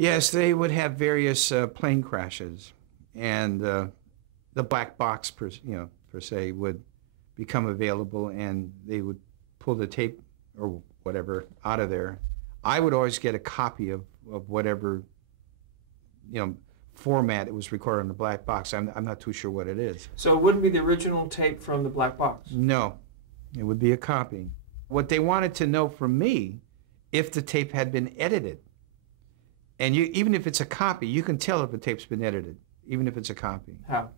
Yes, they would have various plane crashes, and the black box, per se, would become available, and they would pull the tape or whatever out of there. I would always get a copy of whatever, format it was recorded on the black box. I'm not too sure what it is. So it wouldn't be the original tape from the black box? No, it would be a copy. What they wanted to know from me, if the tape had been edited. And even if it's a copy, you can tell if the tape's been edited, even if it's a copy. How?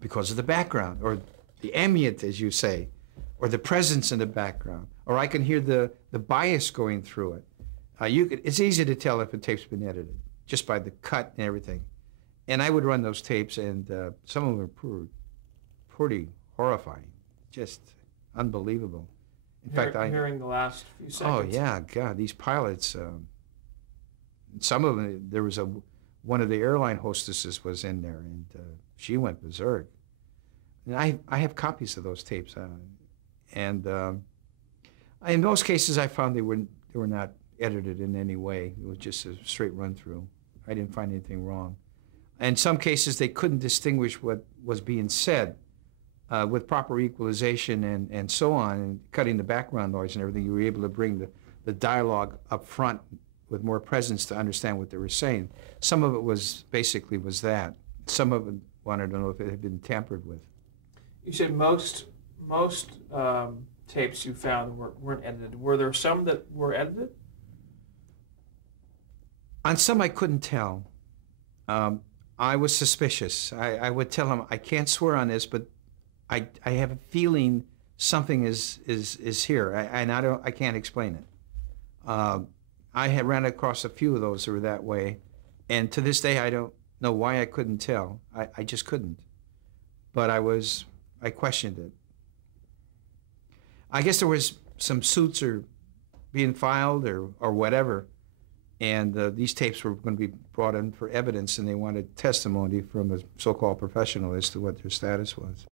Because of the background, or the ambient, as you say, or the presence in the background, or I can hear the bias going through it. It's easy to tell if a tape's been edited, just by the cut and everything. And I would run those tapes, and some of them were pretty horrifying, just unbelievable. In fact, hearing the last few seconds. Oh yeah, God, these pilots. Some of them, there was one of the airline hostesses was in there, and she went berserk. And I have copies of those tapes, and in most cases, I found they were not edited in any way. It was just a straight run through. I didn't find anything wrong. In some cases, they couldn't distinguish what was being said. With proper equalization and so on, and cutting the background noise and everything, you were able to bring the dialogue up front with more presence to understand what they were saying. Some of it was that. Some of it wanted to know if it had been tampered with. You said most tapes you found weren't edited. Were there some that were edited? On some I couldn't tell. I was suspicious. I would tell him, I can't swear on this, but I have a feeling something is here, and I can't explain it. I had ran across a few of those that were that way, and to this day I don't know why I couldn't tell. I just couldn't. But I questioned it. I guess there was some suits are being filed or whatever, and these tapes were going to be brought in for evidence, and they wanted testimony from a so-called professional as to what their status was.